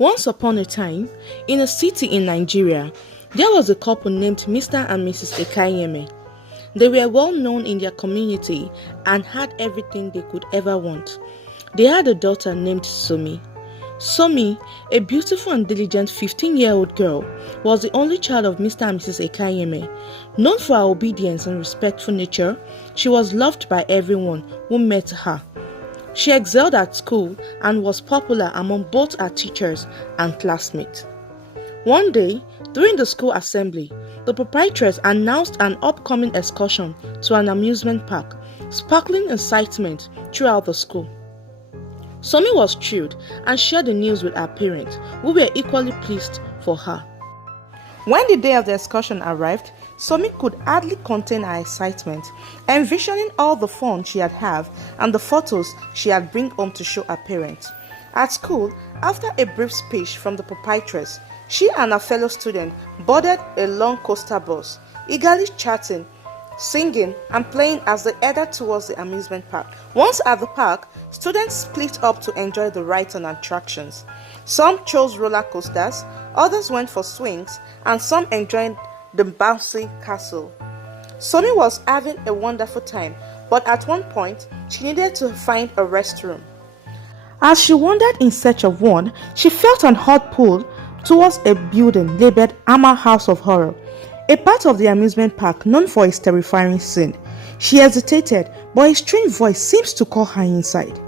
Once upon a time, in a city in Nigeria, there was a couple named Mr. and Mrs. Ekayeme. They were well known in their community and had everything they could ever want. They had a daughter named Somi. Somi, a beautiful and diligent 15-year-old girl, was the only child of Mr. and Mrs. Ekayeme. Known for her obedience and respectful nature, she was loved by everyone who met her. She excelled at school and was popular among both her teachers and classmates. One day, during the school assembly, the proprietress announced an upcoming excursion to an amusement park, sparkling excitement throughout the school. Somi was thrilled and shared the news with her parents, who were equally pleased for her. When the day of the excursion arrived, Somi could hardly contain her excitement, envisioning all the fun she had and the photos she had bring home to show her parents. At school, after a brief speech from the proprietress, she and her fellow students boarded a long coaster bus, eagerly chatting, singing, and playing as they headed towards the amusement park. Once at the park, students split up to enjoy the rides and attractions. Some chose roller coasters, others went for swings, and some enjoyed the bouncy castle. Somi was having a wonderful time, but at one point, she needed to find a restroom. As she wandered in search of one, she felt an hot pull towards a building labeled Hammer House of Horror, a part of the amusement park known for its terrifying scene. She hesitated, but a strange voice seems to call her inside.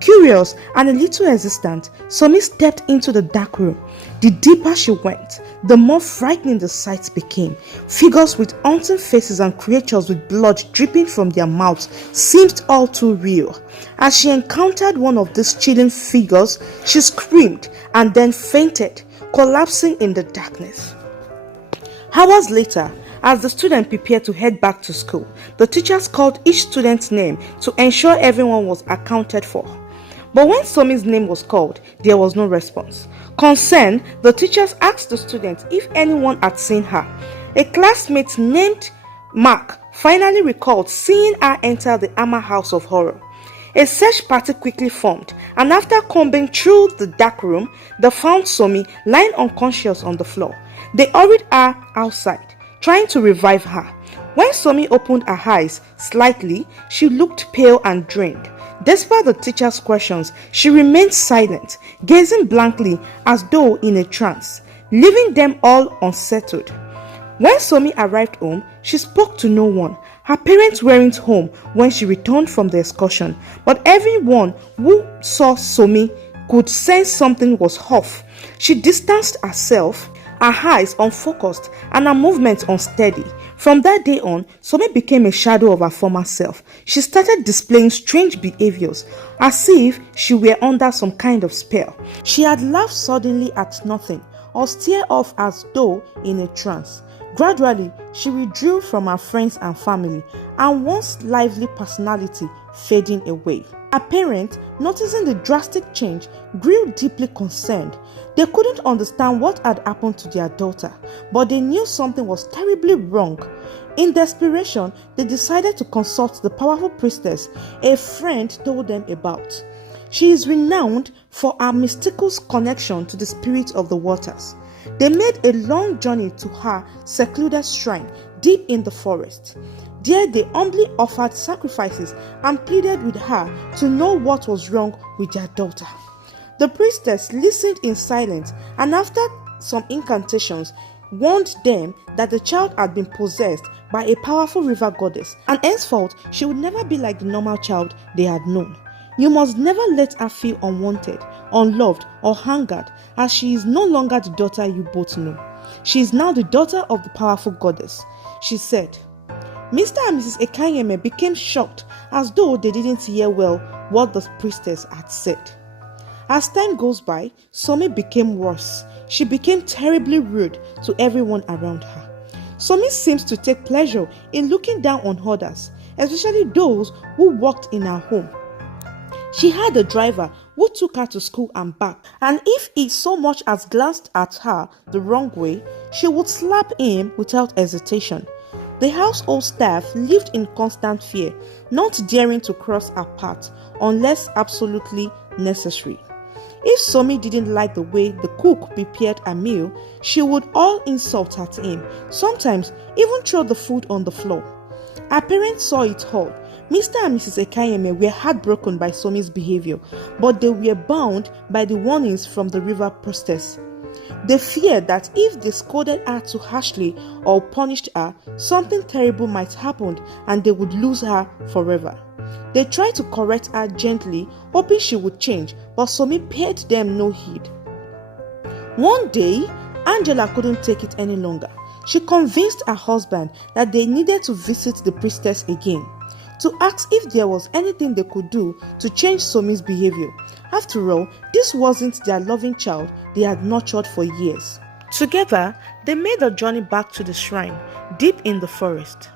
Curious and a little hesitant, Somi stepped into the dark room. The deeper she went, the more frightening the sight became. Figures with haunting faces and creatures with blood dripping from their mouths seemed all too real. As she encountered one of these chilling figures, she screamed and then fainted, collapsing in the darkness. Hours later, as the students prepared to head back to school, the teachers called each student's name to ensure everyone was accounted for. But when Somi's name was called, there was no response. Concerned, the teachers asked the students if anyone had seen her. A classmate named Mark finally recalled seeing her enter the Hammer House of Horror. A search party quickly formed, and after combing through the dark room, they found Somi lying unconscious on the floor. They hurried her outside, trying to revive her. When Somi opened her eyes slightly, she looked pale and drained. Despite the teacher's questions, she remained silent, gazing blankly as though in a trance, leaving them all unsettled. When Somi arrived home, she spoke to no one. Her parents weren't home when she returned from the excursion, but everyone who saw Somi could sense something was off. She distanced herself, her eyes unfocused and her movements unsteady. From that day on, Somi became a shadow of her former self. She started displaying strange behaviors, as if she were under some kind of spell. She had laughed suddenly at nothing, or stared off as though in a trance. Gradually, she withdrew from her friends and family, and once lively personality fading away. Her parents, noticing the drastic change, grew deeply concerned. They couldn't understand what had happened to their daughter, but they knew something was terribly wrong. In desperation, they decided to consult the powerful priestess a friend told them about. She is renowned for her mystical connection to the spirit of the waters. They made a long journey to her secluded shrine deep in the forest. There they humbly offered sacrifices and pleaded with her to know what was wrong with their daughter. The priestess listened in silence, and after some incantations, warned them that the child had been possessed by a powerful river goddess, and henceforth she would never be like the normal child they had known. You must never let her feel unwanted, unloved, or hungered, as she is no longer the daughter you both know. She is now the daughter of the powerful goddess, she said. Mr. and Mrs. Ekayeme became shocked, as though they didn't hear well what the priestess had said. As time goes by, Somi became worse. She became terribly rude to everyone around her. Somi seems to take pleasure in looking down on others, especially those who worked in her home. She had a driver who took her to school and back, and if he so much as glanced at her the wrong way, she would slap him without hesitation. The household staff lived in constant fear, not daring to cross her path unless absolutely necessary. If Somi didn't like the way the cook prepared a meal, she would all insult at him, sometimes even throw the food on the floor. Her parents saw it all. Mr. and Mrs. Ekayeme were heartbroken by Somi's behavior, but they were bound by the warnings from the river priestess. They feared that if they scolded her too harshly or punished her, something terrible might happen and they would lose her forever. They tried to correct her gently, hoping she would change, but Somi paid them no heed. One day, Angela couldn't take it any longer. She convinced her husband that they needed to visit the priestess again, to ask if there was anything they could do to change Somi's behavior. After all, this wasn't their loving child they had nurtured for years. Together, they made a journey back to the shrine, deep in the forest.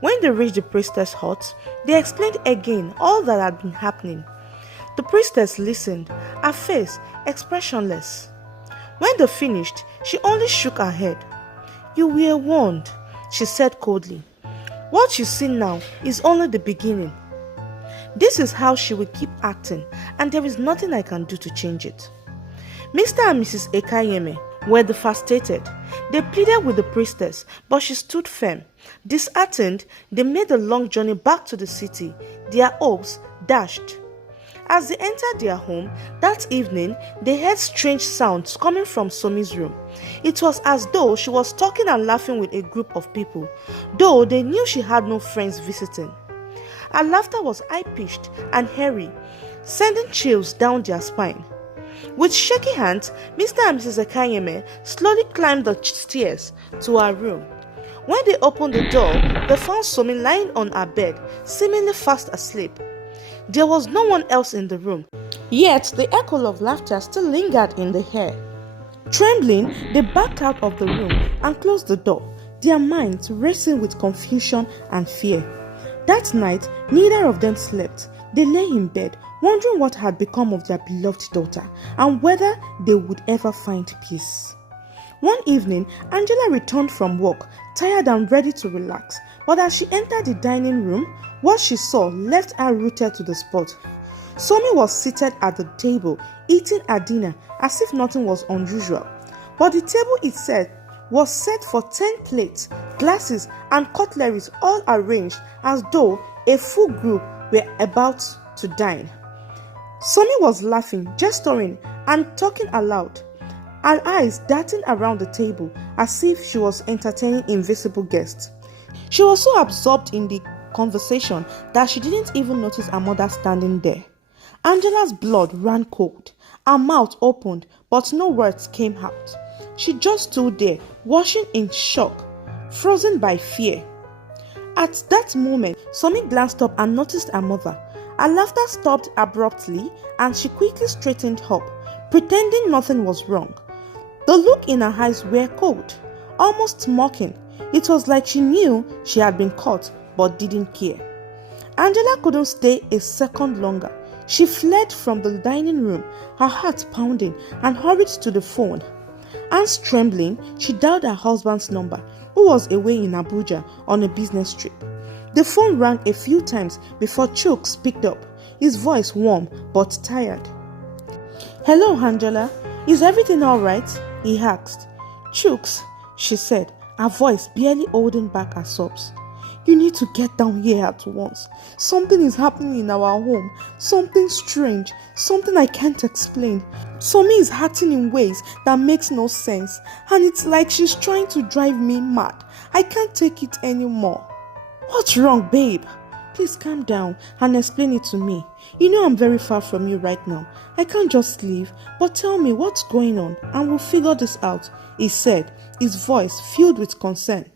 When they reached the priestess' hut, they explained again all that had been happening. The priestess listened, her face expressionless. When they finished, she only shook her head. "You were warned," she said coldly. "What you see now is only the beginning. This is how she will keep acting, and there is nothing I can do to change it." Mr. and Mrs. Ekayeme were devastated. They pleaded with the priestess, but she stood firm. Disheartened, they made a long journey back to the city, their hopes dashed. As they entered their home, that evening, they heard strange sounds coming from Somi's room. It was as though she was talking and laughing with a group of people, though they knew she had no friends visiting. Her laughter was high-pitched and hairy, sending chills down their spine. With shaky hands, Mr. and Mrs. Ekayeme slowly climbed the stairs to her room. When they opened the door, they found Somi lying on her bed, seemingly fast asleep. There was no one else in the room, yet the echo of laughter still lingered in the air. Trembling, they backed out of the room and closed the door, their minds racing with confusion and fear. That night, neither of them slept. They lay in bed, wondering what had become of their beloved daughter and whether they would ever find peace. One evening, Angela returned from work, tired and ready to relax, but as she entered the dining room, what she saw left her rooted to the spot. Somi was seated at the table, eating her dinner as if nothing was unusual. But the table itself was set for 10 plates, glasses, and cutleries all arranged as though a full group were about to dine. Somi was laughing, gesturing, and talking aloud, her eyes darting around the table as if she was entertaining invisible guests. She was so absorbed in the conversation that she didn't even notice her mother standing there. Angela's blood ran cold. Her mouth opened, but no words came out. She just stood there, watching in shock, frozen by fear. At that moment, Somi glanced up and noticed her mother. Her laughter stopped abruptly and she quickly straightened up, pretending nothing was wrong. The look in her eyes were cold, almost mocking. It was like she knew she had been caught but didn't care. Angela couldn't stay a second longer. She fled from the dining room, her heart pounding, and hurried to the phone. Hands trembling, she dialed her husband's number, who was away in Abuja on a business trip. The phone rang a few times before Chooks picked up, his voice warm but tired. "Hello, Angela. Is everything all right?" he asked. "Chooks," she said, her voice barely holding back her sobs. "You need to get down here at once. Something is happening in our home. Something strange. Something I can't explain. Somi is acting in ways that makes no sense. And it's like she's trying to drive me mad. I can't take it anymore." "What's wrong, babe? Please calm down and explain it to me. You know I'm very far from you right now. I can't just leave. But tell me what's going on and we'll figure this out," he said, his voice filled with concern.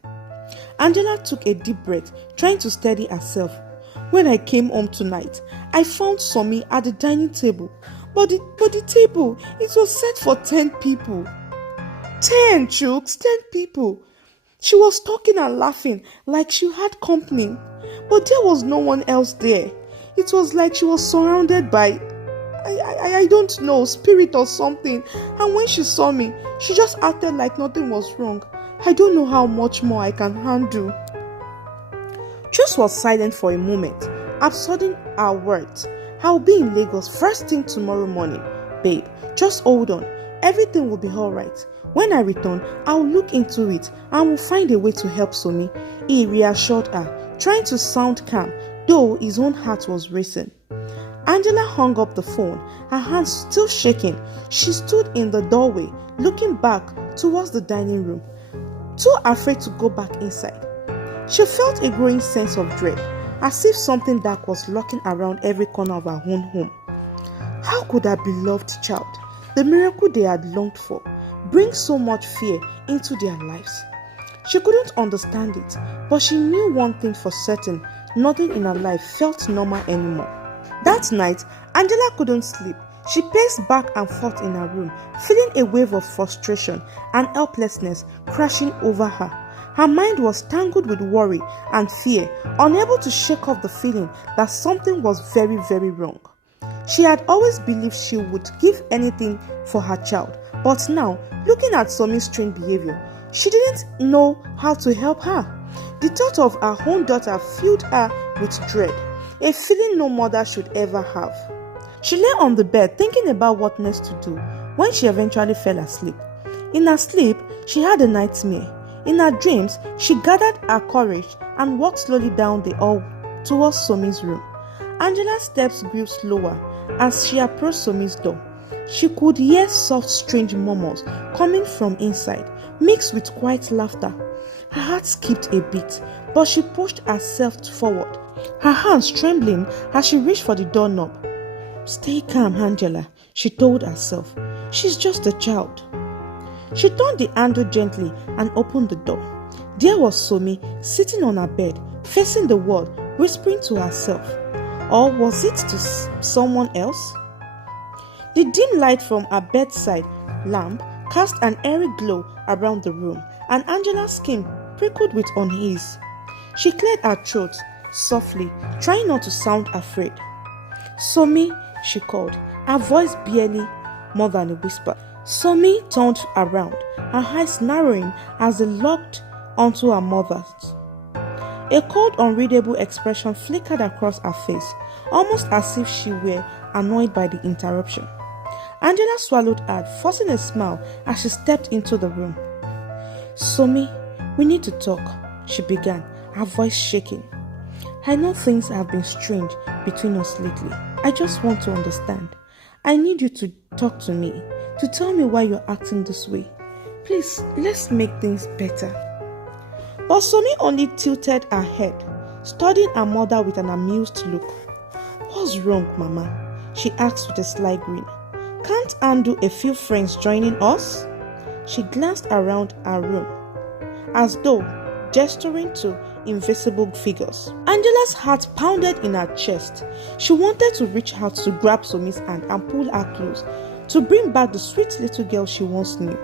Angela took a deep breath, trying to steady herself. "When I came home tonight, I found Somi at the dining table. But the table, it was set for 10 people. 10, Chooks, 10 people. She was talking and laughing like she had company. But there was no one else there. It was like she was surrounded by, I don't know, spirit or something. And when she saw me, she just acted like nothing was wrong. I don't know how much more I can handle." Chooks was silent for a moment, absorbing her words. "I'll be in Lagos first thing tomorrow morning," Babe, just hold on. Everything will be alright. When I return, I'll look into it and will find a way to help Somi. He reassured her, trying to sound calm, though his own heart was racing. Angela hung up the phone, her hands still shaking. She stood in the doorway, looking back towards the dining room, too afraid to go back inside. She felt a growing sense of dread, as if something dark was lurking around every corner of her own home. How could her beloved child, the miracle they had longed for, bring so much fear into their lives? She couldn't understand it, but she knew one thing for certain: nothing in her life felt normal anymore. That night, Angela couldn't sleep. She paced back and forth in her room, feeling a wave of frustration and helplessness crashing over her. Her mind was tangled with worry and fear, unable to shake off the feeling that something was very, very wrong. She had always believed she would give anything for her child, but now, looking at Somi's strange behavior, she didn't know how to help her. The thought of her own daughter filled her with dread, a feeling no mother should ever have. She lay on the bed thinking about what next to do when she eventually fell asleep. In her sleep, she had a nightmare. In her dreams, she gathered her courage and walked slowly down the hall towards Somi's room. Angela's steps grew slower as she approached Somi's door. She could hear soft, strange murmurs coming from inside, mixed with quiet laughter. Her heart skipped a beat, but she pushed herself forward, her hands trembling as she reached for the doorknob. "Stay calm, Angela," she told herself. "She's just a child." She turned the handle gently and opened the door. There was Somi sitting on her bed, facing the wall, whispering to herself. Or was it to someone else? The dim light from her bedside lamp cast an airy glow around the room, and Angela's skin prickled with unease. She cleared her throat softly, trying not to sound afraid. "Somi," she called, her voice barely more than a whisper. Somi turned around, her eyes narrowing as they locked onto her mother's. A cold, unreadable expression flickered across her face, almost as if she were annoyed by the interruption. Angela swallowed hard, forcing a smile as she stepped into the room. "Somi, we need to talk," she began, her voice shaking. "I know things have been strange between us lately. I just want to understand. I need you to talk to me, to tell me why you're acting this way. Please, let's make things better." But Somi only tilted her head, studying her mother with an amused look. "What's wrong, Mama?" she asked with a sly grin. "Can't handle a few friends joining us?" She glanced around her room, as though gesturing to invisible figures. Angela's heart pounded in her chest. She wanted to reach out to grab Somi's hand and pull her close, to bring back the sweet little girl she once knew.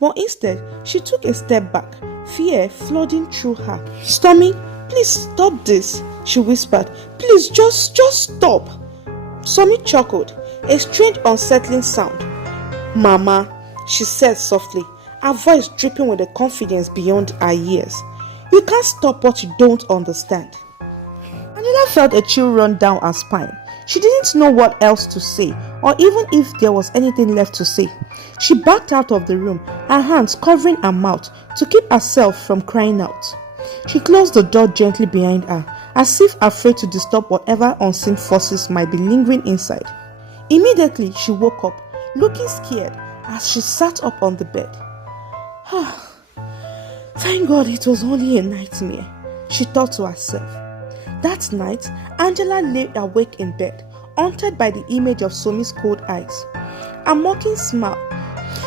But instead, she took a step back, fear flooding through her. "Somi, please stop this," she whispered. "Please, just stop." Somi chuckled, a strange, unsettling sound. "Mama," she said softly, her voice dripping with a confidence beyond her years. "You can't stop what you don't understand." Angela felt a chill run down her spine. She didn't know what else to say, or even if there was anything left to say. She backed out of the room, her hands covering her mouth to keep herself from crying out. She closed the door gently behind her, as if afraid to disturb whatever unseen forces might be lingering inside. Immediately, she woke up, looking scared as she sat up on the bed. "Thank God it was only a nightmare," she thought to herself. That night, Angela lay awake in bed, haunted by the image of Somi's cold eyes. A mocking smile.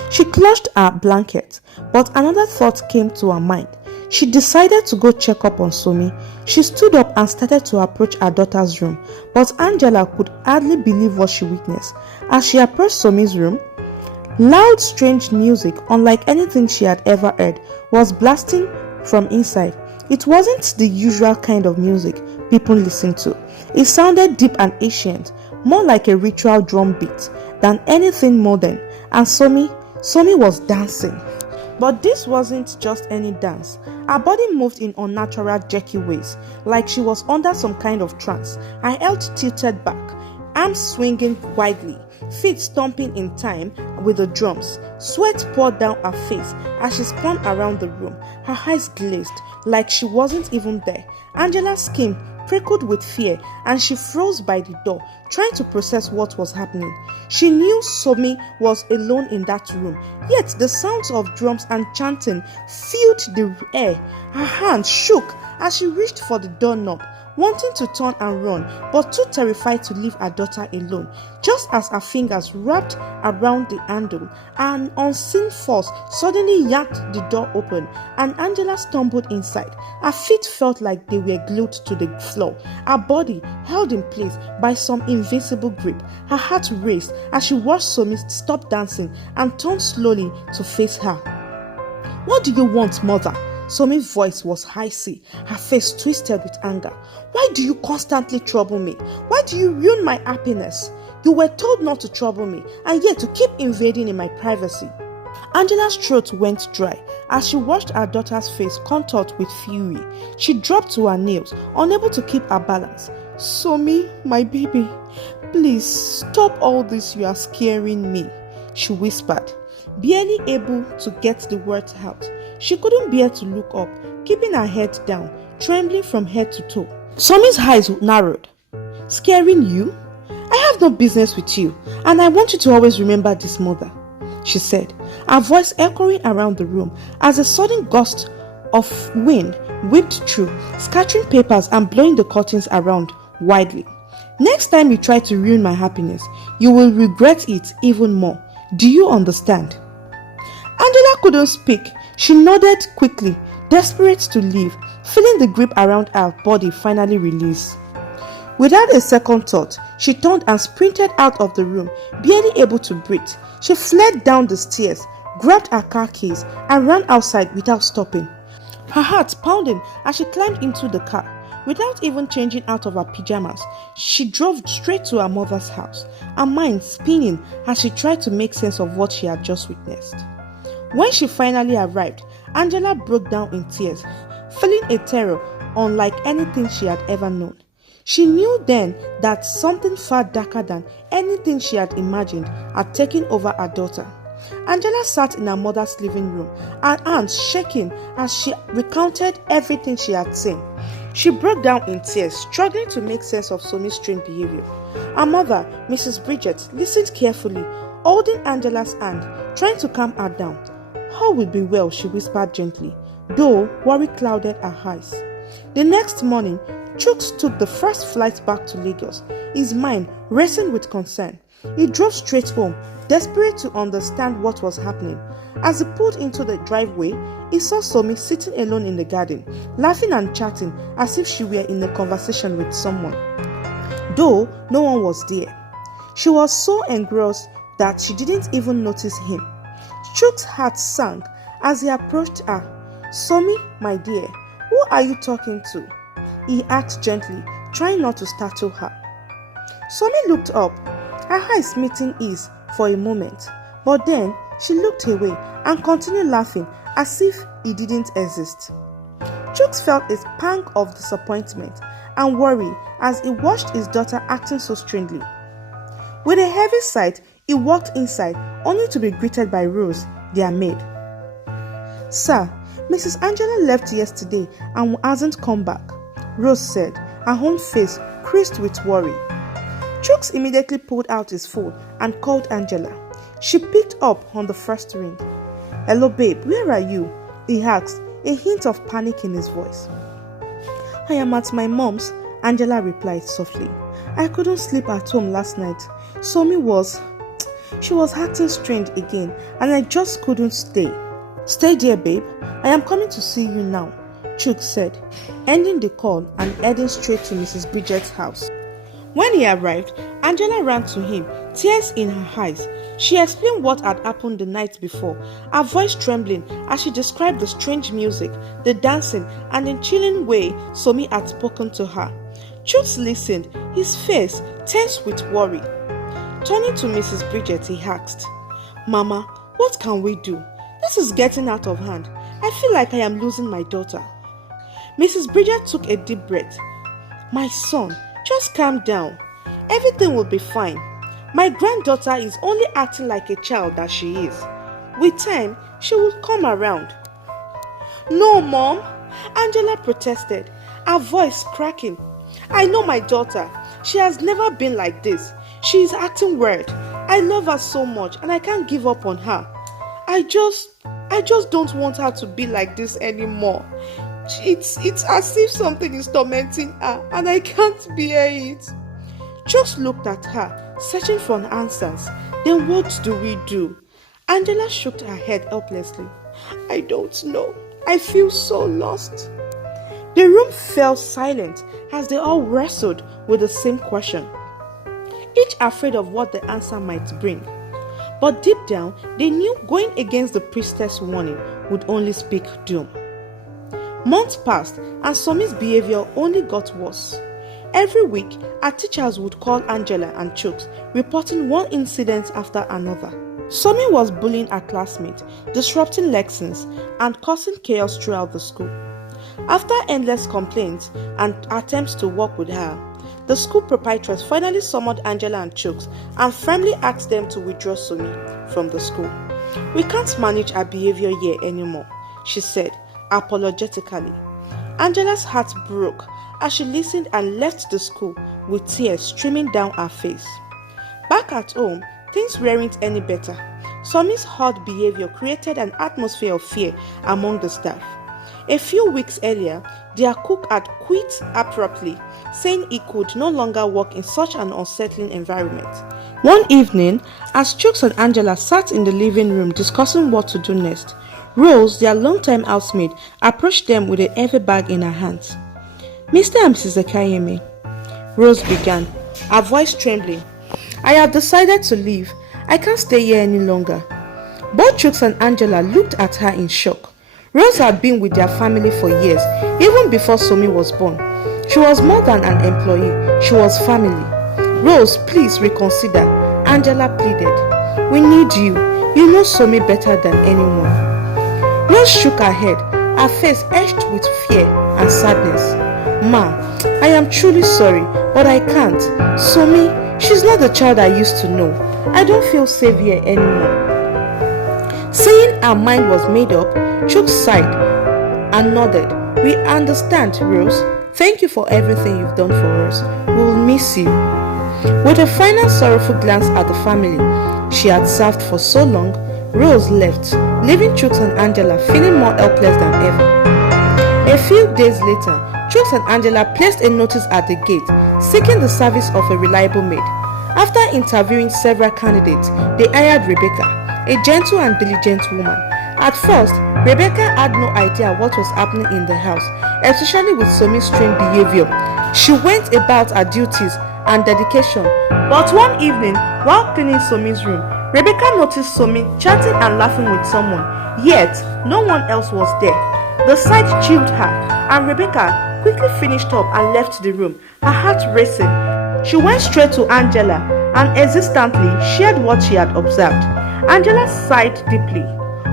She clutched her blanket, but another thought came to her mind. She decided to go check up on Somi. She stood up and started to approach her daughter's room, but Angela could hardly believe what she witnessed. As she approached Somi's room, loud, strange music, unlike anything she had ever heard, was blasting from inside. It wasn't the usual kind of music people listen to. It sounded deep and ancient, more like a ritual drum beat than anything modern, and Somi was dancing. But this wasn't just any dance. Her body moved in unnatural, jerky ways, like she was under some kind of trance. Her head tilted back, arms swinging widely, feet stomping in time with the drums. Sweat poured down her face as she spun around the room. Her eyes glazed like she wasn't even there. Angela's skin prickled with fear and she froze by the door, trying to process what was happening. She knew Somi was alone in that room, yet the sounds of drums and chanting filled the air. Her hand shook as she reached for the doorknob, wanting to turn and run, but too terrified to leave her daughter alone. Just as her fingers wrapped around the handle, an unseen force suddenly yanked the door open and Angela stumbled inside. Her feet felt like they were glued to the floor, her body held in place by some invisible grip. Her heart raced as she watched Somi stop dancing and turn slowly to face her. "What do you want, mother?" Somi's voice was icy, her face twisted with anger. "Why do you constantly trouble me? Why do you ruin my happiness? You were told not to trouble me, and yet to keep invading in my privacy." Angela's throat went dry as she watched her daughter's face contoured with fury. She dropped to her knees, unable to keep her balance. "Somi, my baby, please stop all this, you are scaring me," she whispered, barely able to get the words out. She couldn't bear to look up, keeping her head down, trembling from head to toe. Somi's eyes narrowed. "Scaring you? I have no business with you, and I want you to always remember this, mother," she said, her voice echoing around the room as a sudden gust of wind whipped through, scattering papers and blowing the curtains around widely. "Next time you try to ruin my happiness, you will regret it even more. Do you understand?" Angela couldn't speak. She nodded quickly, desperate to leave, feeling the grip around her body finally release. Without a second thought, she turned and sprinted out of the room, barely able to breathe. She fled down the stairs, grabbed her car keys, and ran outside without stopping. Her heart pounding as she climbed into the car. Without even changing out of her pajamas, she drove straight to her mother's house, her mind spinning as she tried to make sense of what she had just witnessed. When she finally arrived, Angela broke down in tears, feeling a terror unlike anything she had ever known. She knew then that something far darker than anything she had imagined had taken over her daughter. Angela sat in her mother's living room, her hands shaking as she recounted everything she had seen. She broke down in tears, struggling to make sense of Somi's strange behavior. Her mother, Mrs. Bridget, listened carefully, holding Angela's hand, trying to calm her down. "All will be well," she whispered gently, though worry clouded her eyes. The next morning, Chooks took the first flight back to Lagos, his mind racing with concern. He drove straight home, desperate to understand what was happening. As he pulled into the driveway, he saw Somi sitting alone in the garden, laughing and chatting as if she were in a conversation with someone, though no one was there. She was so engrossed that she didn't even notice him. Chooks' heart sank as he approached her. "Somi, my dear, who are you talking to?" he asked gently, trying not to startle her. Somi looked up, her eyes meeting his for a moment, but then she looked away and continued laughing as if he didn't exist. Chooks felt a pang of disappointment and worry as he watched his daughter acting so strangely. With a heavy sigh, he walked inside, only to be greeted by Rose, their maid. "Sir, Mrs. Angela left yesterday and hasn't come back," Rose said, her own face creased with worry. Chooks immediately pulled out his phone and called Angela. She picked up on the first ring. "Hello babe, where are you?" he asked, a hint of panic in his voice. "I am at my mom's," Angela replied softly. "I couldn't sleep at home last night. Somi she was acting strange again and I just couldn't stay." "Stay there, babe. I am coming to see you now," Chooks said, ending the call and heading straight to Mrs. Bridget's house. When he arrived, Angela ran to him, tears in her eyes. She explained what had happened the night before, her voice trembling as she described the strange music, the dancing, and the chilling way Somi had spoken to her. Chooks listened, his face tense with worry. Turning to Mrs. Bridget, he asked, "Mama, what can we do? This is getting out of hand. I feel like I am losing my daughter." Mrs. Bridget took a deep breath. "My son, just calm down. Everything will be fine. My granddaughter is only acting like a child that she is. With time, she will come around." "No, Mom," Angela protested, her voice cracking. "I know my daughter. She has never been like this. She is acting weird. I love her so much and I can't give up on her. I just don't want her to be like this anymore. It's as if something is tormenting her and I can't bear it." Chuks looked at her, searching for answers. "Then what do we do?" Angela shook her head helplessly. "I don't know. I feel so lost." The room fell silent as they all wrestled with the same question, each afraid of what the answer might bring. But deep down, they knew going against the priestess' warning would only speak doom. Months passed and Somi's behavior only got worse. Every week, our teachers would call Angela and Chuks, reporting one incident after another. Somi was bullying her classmates, disrupting lessons, and causing chaos throughout the school. After endless complaints and attempts to work with her, the school proprietress finally summoned Angela and Chuks and firmly asked them to withdraw Somi from the school. "We can't manage her behavior here anymore," she said, apologetically. Angela's heart broke as she listened and left the school with tears streaming down her face. Back at home, things weren't any better. Somi's odd behavior created an atmosphere of fear among the staff. A few weeks earlier, their cook had quit abruptly, saying he could no longer work in such an unsettling environment. One evening, as Chuks and Angela sat in the living room discussing what to do next, Rose, their longtime housemaid, approached them with a heavy bag in her hands. "Mr. and Mrs. Ekayeme," Rose began, her voice trembling, "I have decided to leave. I can't stay here any longer." Both Chuks and Angela looked at her in shock. Rose had been with their family for years, even before Somi was born. She was more than an employee, she was family. "Rose, please reconsider," Angela pleaded. "We need you. You know Somi better than anyone." Rose shook her head, her face etched with fear and sadness. "Ma, I am truly sorry, but I can't. Somi, she's not the child I used to know. I don't feel safe here anymore." Saying her mind was made up, Chuck sighed and nodded. "We understand, Rose. Thank you for everything you've done for us. We will miss you." With a final sorrowful glance at the family she had served for so long, Rose left, leaving Chuks and Angela feeling more helpless than ever. A few days later, Chuks and Angela placed a notice at the gate, seeking the service of a reliable maid. After interviewing several candidates, they hired Rebecca, a gentle and diligent woman. At first, Rebecca had no idea what was happening in the house, especially with Somi's strange behavior. She went about her duties and dedication, but one evening, while cleaning Somi's room, Rebecca noticed Somi chatting and laughing with someone, yet no one else was there. The sight chilled her, and Rebecca quickly finished up and left the room, her heart racing. She went straight to Angela and hesitantly shared what she had observed. Angela sighed deeply,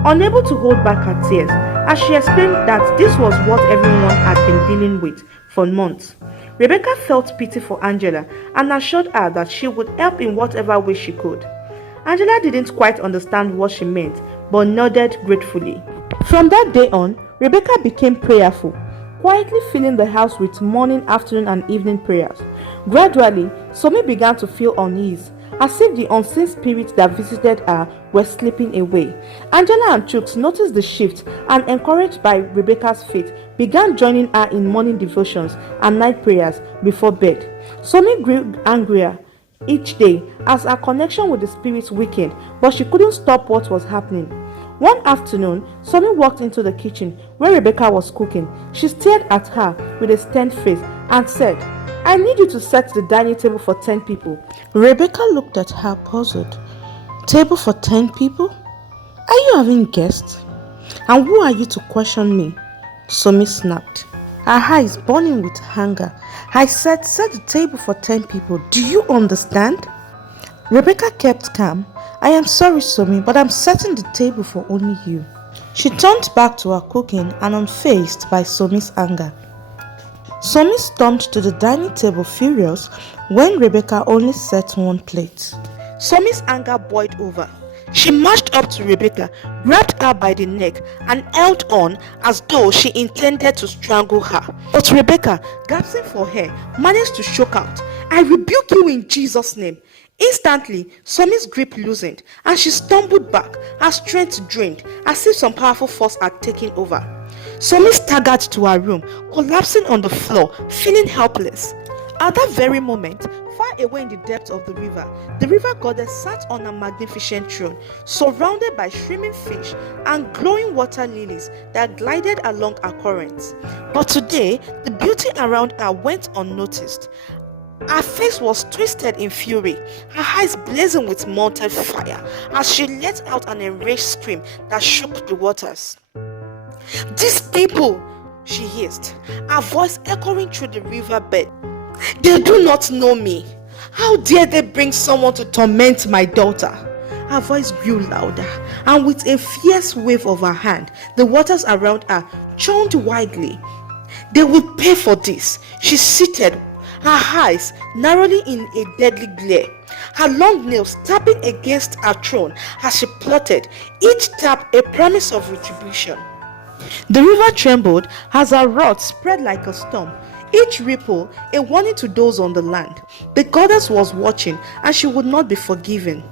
unable to hold back her tears, as she explained that this was what everyone had been dealing with for months. Rebecca felt pity for Angela and assured her that she would help in whatever way she could. Angela didn't quite understand what she meant, but nodded gratefully. From that day on, Rebecca became prayerful, quietly filling the house with morning, afternoon, and evening prayers. Gradually, Somi began to feel unease, as if the unseen spirits that visited her were slipping away. Angela and Chuks noticed the shift and, encouraged by Rebecca's faith, began joining her in morning devotions and night prayers before bed. Somi grew angrier each day as her connection with the spirits weakened, but she couldn't stop what was happening. One afternoon, Somi walked into the kitchen where Rebecca was cooking. She stared at her with a stern face and said, "I need you to set the dining table for 10 people." Rebecca looked at her puzzled. "Table for 10 people? Are you having guests? And who are you to question me?" Somi snapped, her eyes burning with anger. "I said set the table for 10 people. Do you understand?" Rebecca kept calm. "I am sorry, Somi, but I'm setting the table for only you." She turned back to her cooking and unfazed by Somi's anger. Somi stormed to the dining table furious when Rebecca only set one plate. Somi's anger boiled over. She marched up to Rebecca, grabbed her by the neck, and held on as though she intended to strangle her. But Rebecca, gasping for air, managed to choke out, "I rebuke you in Jesus' name." Instantly, Somi's grip loosened, and she stumbled back, her strength drained, as if some powerful force had taken over. Somi staggered to her room, collapsing on the floor, feeling helpless. At that very moment, far away in the depths of the river goddess sat on a magnificent throne, surrounded by swimming fish and glowing water lilies that glided along her currents. But today, the beauty around her went unnoticed. Her face was twisted in fury, her eyes blazing with molten fire, as she let out an enraged scream that shook the waters. "These people," she hissed, her voice echoing through the riverbed. "They do not know me. How dare they bring someone to torment my daughter?" Her voice grew louder, and with a fierce wave of her hand, the waters around her churned wildly. "They will pay for this." She seated, her eyes narrowly in a deadly glare, her long nails tapping against her throne as she plotted, each tap a promise of retribution. The river trembled as her wrath spread like a storm, each ripple a warning to those on the land. The goddess was watching, and she would not be forgiven.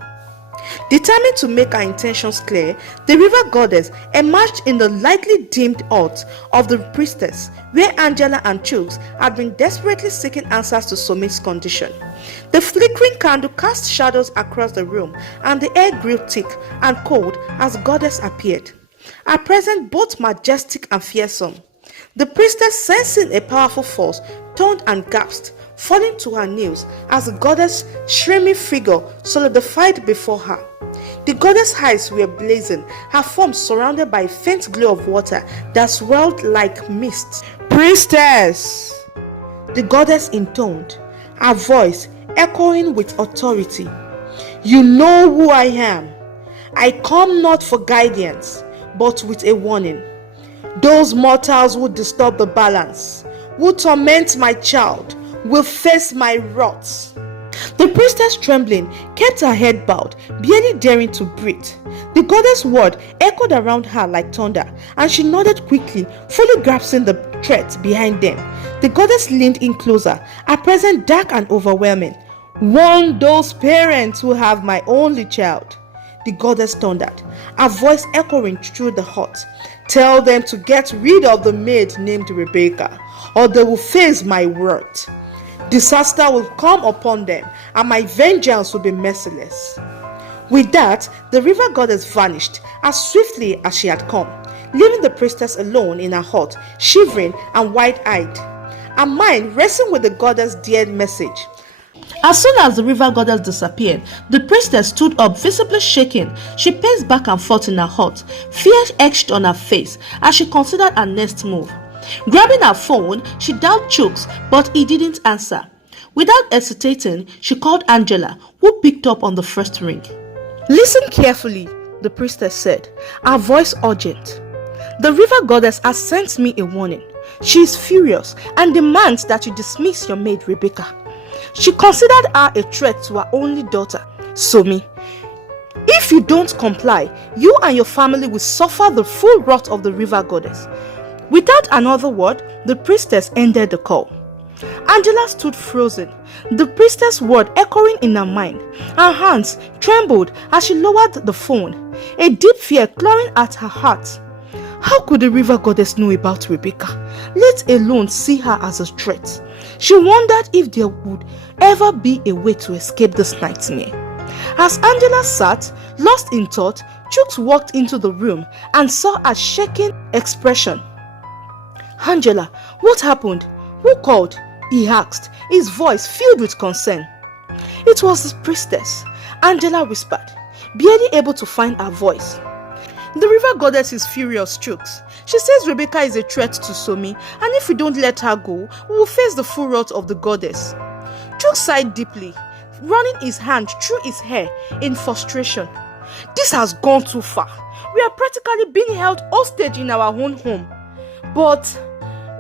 Determined to make her intentions clear, the river goddess emerged in the lightly dimmed hut of the priestess, where Angela and Chooks had been desperately seeking answers to Somi's condition. The flickering candle cast shadows across the room, and the air grew thick and cold as the goddess appeared, her presence both majestic and fearsome. The priestess, sensing a powerful force, turned and gasped, falling to her knees as the goddess' shrieking figure solidified before her. The goddess' eyes were blazing, her form surrounded by a faint glow of water that swirled like mist. "Priestess!" the goddess intoned, her voice echoing with authority. "You know who I am. I come not for guidance, but with a warning. Those mortals who disturb the balance, who torment my child, will face my wrath." The priestess, trembling, kept her head bowed, barely daring to breathe. The goddess' word echoed around her like thunder, and she nodded quickly, fully grasping the threat behind them. The goddess leaned in closer, her presence dark and overwhelming. "Warn those parents who have my only child," the goddess thundered, her voice echoing through the hut. "Tell them to get rid of the maid named Rebecca, or they will face my wrath. Disaster will come upon them, and my vengeance will be merciless." With that, the river goddess vanished as swiftly as she had come, leaving the priestess alone in her hut, shivering and wide-eyed, her mind wrestling with the goddess' dear message. As soon as the river goddess disappeared, the priestess stood up, visibly shaking. She paced back and forth in her hut, fear etched on her face as she considered her next move. Grabbing her phone, she dialed Chooks, but he didn't answer. Without hesitating, she called Angela, who picked up on the first ring. "Listen carefully," the priestess said, her voice urgent. "The river goddess has sent me a warning. She is furious and demands that you dismiss your maid Rebecca. She considered her a threat to her only daughter, Somi. If you don't comply, you and your family will suffer the full wrath of the river goddess." Without another word, the priestess ended the call. Angela stood frozen, the priestess' word echoing in her mind. Her hands trembled as she lowered the phone, a deep fear clawing at her heart. How could the river goddess know about Rebecca, let alone see her as a threat? She wondered if there would ever be a way to escape this nightmare. As Angela sat, lost in thought, Chooks walked into the room and saw a shaking expression. "Angela, what happened? Who called?" he asked, his voice filled with concern. "It was the priestess," Angela whispered, barely able to find her voice. "The river goddess is furious, Chooks. She says Rebecca is a threat to Somi, and if we don't let her go, we will face the full wrath of the goddess." Chooks sighed deeply, running his hand through his hair in frustration. "This has gone too far. We are practically being held hostage in our own home. But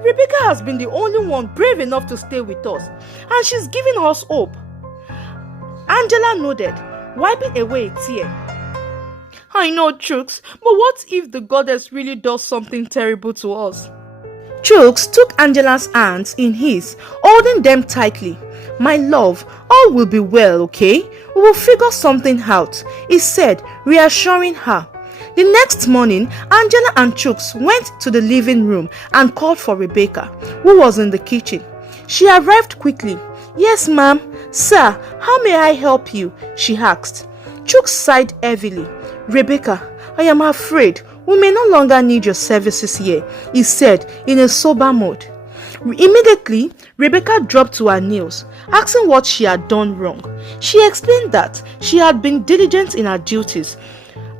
Rebecca has been the only one brave enough to stay with us, and she's giving us hope." Angela nodded, wiping away a tear. I know, Chooks, but what if the goddess really does something terrible to us? Chooks took Angela's hands in his, holding them tightly. My love, all will be well, okay? We will figure something out, he said, reassuring her. The next morning, Angela and Chooks went to the living room and called for Rebecca, who was in the kitchen. She arrived quickly. Yes, ma'am. Sir, how may I help you? She asked. Chooks sighed heavily. Rebecca, I am afraid we may no longer need your services here, he said in a sober mood. Immediately, Rebecca dropped to her knees, asking what she had done wrong. She explained that she had been diligent in her duties.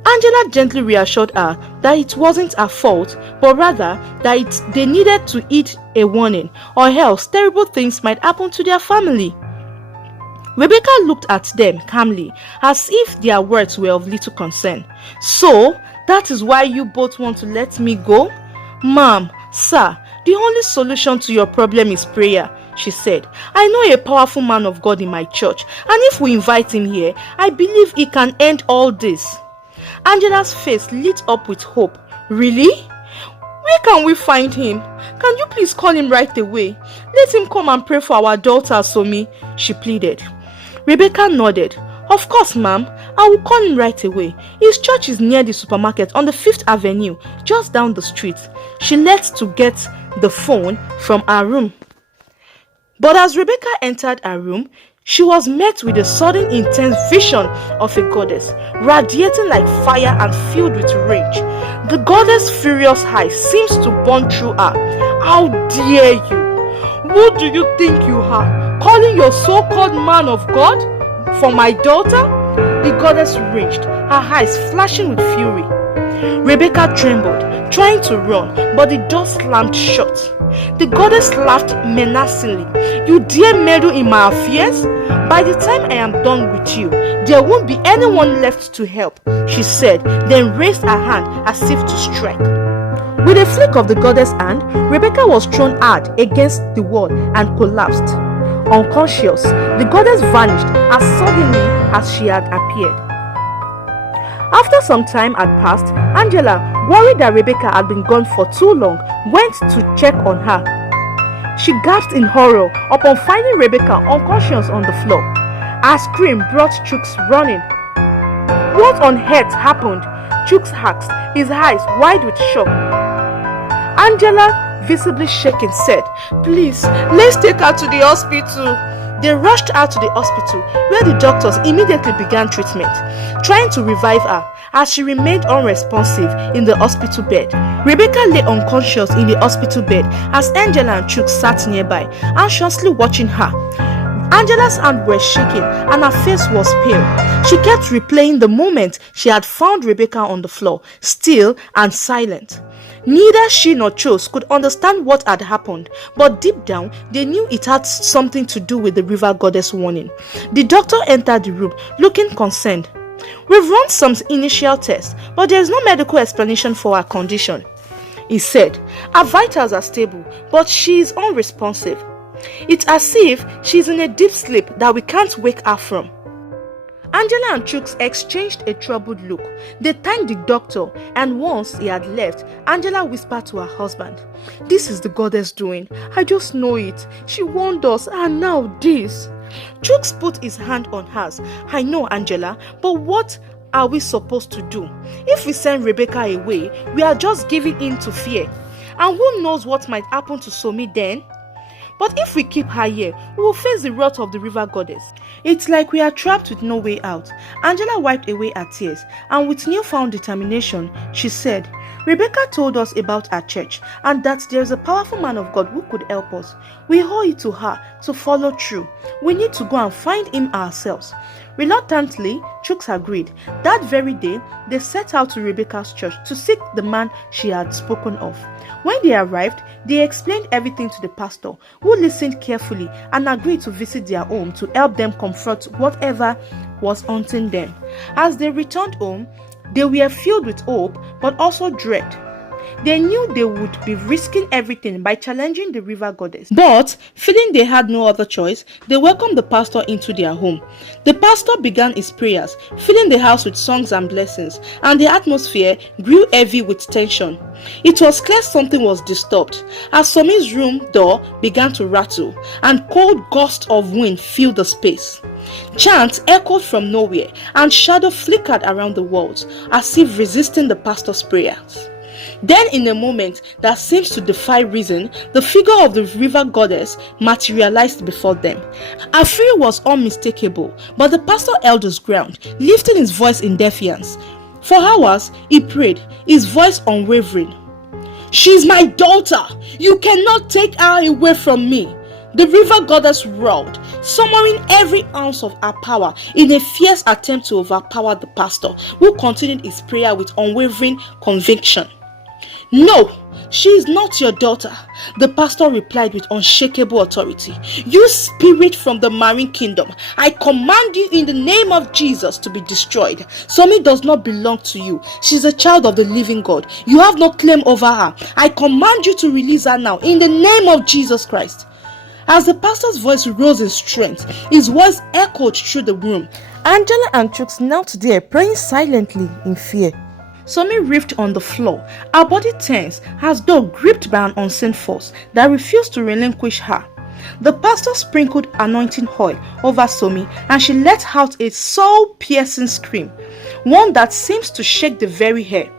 Angela gently reassured her that it wasn't her fault, but rather that they needed to heed a warning, or else terrible things might happen to their family. Rebecca looked at them calmly, as if their words were of little concern. So, that is why you both want to let me go? Ma'am, sir, the only solution to your problem is prayer, she said. I know a powerful man of God in my church, and if we invite him here, I believe he can end all this. Angela's face lit up with hope. Really? Where can we find him? Can you please call him right away? Let him come and pray for our daughter, Somi, she pleaded. Rebecca nodded. Of course, ma'am. I will call him right away. His church is near the supermarket on the 5th Avenue, just down the street. She left to get the phone from her room. But as Rebecca entered her room, she was met with a sudden intense vision of a goddess, radiating like fire and filled with rage. The goddess' furious eyes seems to burn through her. How dare you? Who do you think you are? Calling your so-called man of God for my daughter? The goddess raged, her eyes flashing with fury. Rebecca trembled, trying to run, but the door slammed shut. The goddess laughed menacingly. You dare meddle in my affairs? By the time I am done with you, there won't be anyone left to help, she said, then raised her hand as if to strike. With a flick of the goddess' hand, Rebecca was thrown hard against the wall and collapsed. Unconscious, the goddess vanished as suddenly as she had appeared. After some time had passed, Angela, worried that Rebecca had been gone for too long, went to check on her. She gasped in horror upon finding Rebecca unconscious on the floor. Her scream brought Chooks running. What on earth happened? Chooks asked, his eyes wide with shock. Angela, visibly shaking, said, Please, let's take her to the hospital. They rushed her to the hospital, where the doctors immediately began treatment, trying to revive her as she remained unresponsive in the hospital bed. Rebecca lay unconscious in the hospital bed as Angela and Chooks sat nearby, anxiously watching her. Angela's hands were shaking and her face was pale. She kept replaying the moment she had found Rebecca on the floor, still and silent. Neither she nor Chooks could understand what had happened, but deep down they knew it had something to do with the river goddess warning. The doctor entered the room, looking concerned. We've run some initial tests, but there is no medical explanation for her condition, he said. Her vitals are stable, but she is unresponsive. It's as if she's in a deep sleep that we can't wake her from. Angela and Chooks exchanged a troubled look. They thanked the doctor, and once he had left, Angela whispered to her husband, This is the goddess doing. I just know it. She warned us, and now this. Chooks put his hand on hers. I know, Angela, but what are we supposed to do? If we send Rebecca away, we are just giving in to fear. And who knows what might happen to Somi then? But if we keep her here, we will face the wrath of the river goddess. It's like we are trapped with no way out. Angela wiped away her tears, and with newfound determination, she said, Rebecca told us about our church, and that there is a powerful man of God who could help us. We owe it to her to follow through. We need to go and find him ourselves. Reluctantly, Chooks agreed. That very day, they set out to Rebecca's church to seek the man she had spoken of. When they arrived, they explained everything to the pastor, who listened carefully and agreed to visit their home to help them confront whatever was haunting them. As they returned home, they were filled with hope but also dread. They knew they would be risking everything by challenging the river goddess. But, feeling they had no other choice, they welcomed the pastor into their home. The pastor began his prayers, filling the house with songs and blessings, and the atmosphere grew heavy with tension. It was clear something was disturbed, as Somi's room door began to rattle, and cold gusts of wind filled the space. Chants echoed from nowhere, and shadow flickered around the walls, as if resisting the pastor's prayers. Then, in a moment that seems to defy reason, the figure of the river goddess materialized before them. Her fury was unmistakable, but the pastor held his ground, lifting his voice in defiance. For hours, he prayed, his voice unwavering. "She is my daughter! You cannot take her away from me!" The river goddess roared, summoning every ounce of her power in a fierce attempt to overpower the pastor, who continued his prayer with unwavering conviction. "No, she is not your daughter," the pastor replied with unshakable authority. "You spirit from the marine kingdom, I command you in the name of Jesus to be destroyed. Somi does not belong to you. She is a child of the living God. You have no claim over her. I command you to release her now in the name of Jesus Christ." As the pastor's voice rose in strength, his voice echoed through the room. Angela and Chooks knelt there, praying silently in fear. Somi writhed on the floor, her body tense as though gripped by an unseen force that refused to relinquish her. The pastor sprinkled anointing oil over Somi, and she let out a soul-piercing scream, one that seems to shake the very air.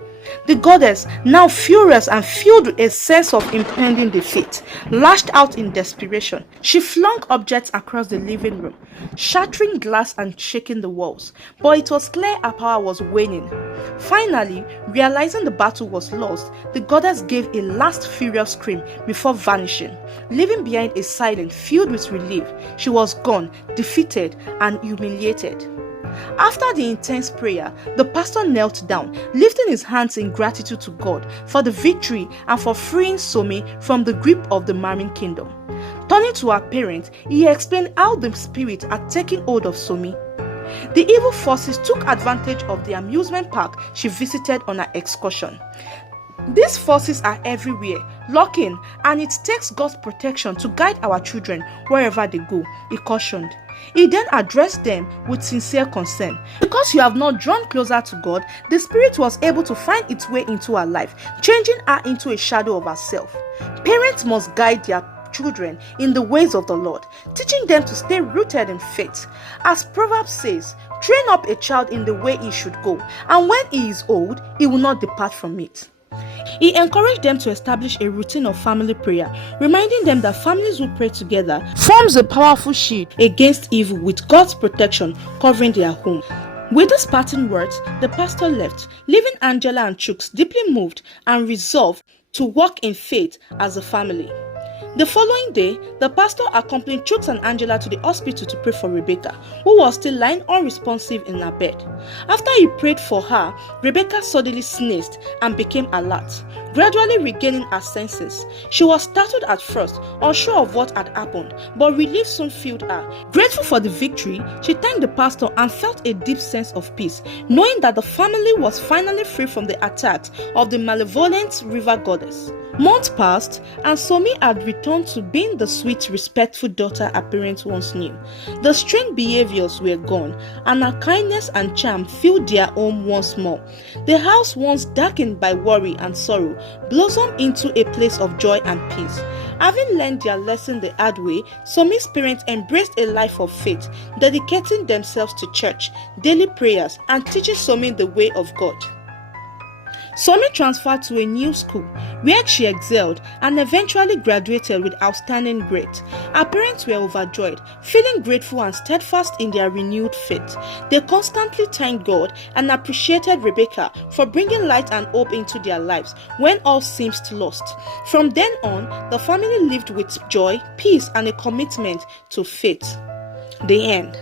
The goddess, now furious and filled with a sense of impending defeat, lashed out in desperation. She flung objects across the living room, shattering glass and shaking the walls, but it was clear her power was waning. Finally, realizing the battle was lost, the goddess gave a last furious scream before vanishing, leaving behind a silence filled with relief. She was gone, defeated and humiliated. After the intense prayer, the pastor knelt down, lifting his hands in gratitude to God for the victory and for freeing Somi from the grip of the marine kingdom. Turning to her parents, he explained how the spirit had taken hold of Somi. The evil forces took advantage of the amusement park she visited on her excursion. These forces are everywhere, lurking, and it takes God's protection to guide our children wherever they go, he cautioned. He then addressed them with sincere concern. Because you have not drawn closer to God, the spirit was able to find its way into her life, changing her into a shadow of herself. Parents must guide their children in the ways of the Lord, teaching them to stay rooted in faith. As Proverbs says, "Train up a child in the way he should go, and when he is old, he will not depart from it." He encouraged them to establish a routine of family prayer, reminding them that families who pray together forms a powerful shield against evil, with God's protection covering their home. With these parting words, the pastor left, leaving Angela and Chooks deeply moved and resolved to walk in faith as a family. The following day, the pastor accompanied Chooks and Angela to the hospital to pray for Rebecca, who was still lying unresponsive in her bed. After he prayed for her, Rebecca suddenly sneezed and became alert, gradually regaining her senses. She was startled at first, unsure of what had happened, but relief soon filled her. Grateful for the victory, she thanked the pastor and felt a deep sense of peace, knowing that the family was finally free from the attacks of the malevolent river goddess. Months passed, and Somi had returned to being the sweet, respectful daughter her parents once knew. The strange behaviors were gone, and her kindness and charm filled their home once more. The house, once darkened by worry and sorrow, blossomed into a place of joy and peace. Having learned their lesson the hard way, Somi's parents embraced a life of faith, dedicating themselves to church, daily prayers, and teaching Somi the way of God. Somi transferred to a new school where she excelled and eventually graduated with outstanding grades. Her parents were overjoyed, feeling grateful and steadfast in their renewed faith. They constantly thanked God and appreciated Rebecca for bringing light and hope into their lives when all seemed lost. From then on, the family lived with joy, peace, and a commitment to faith. The end.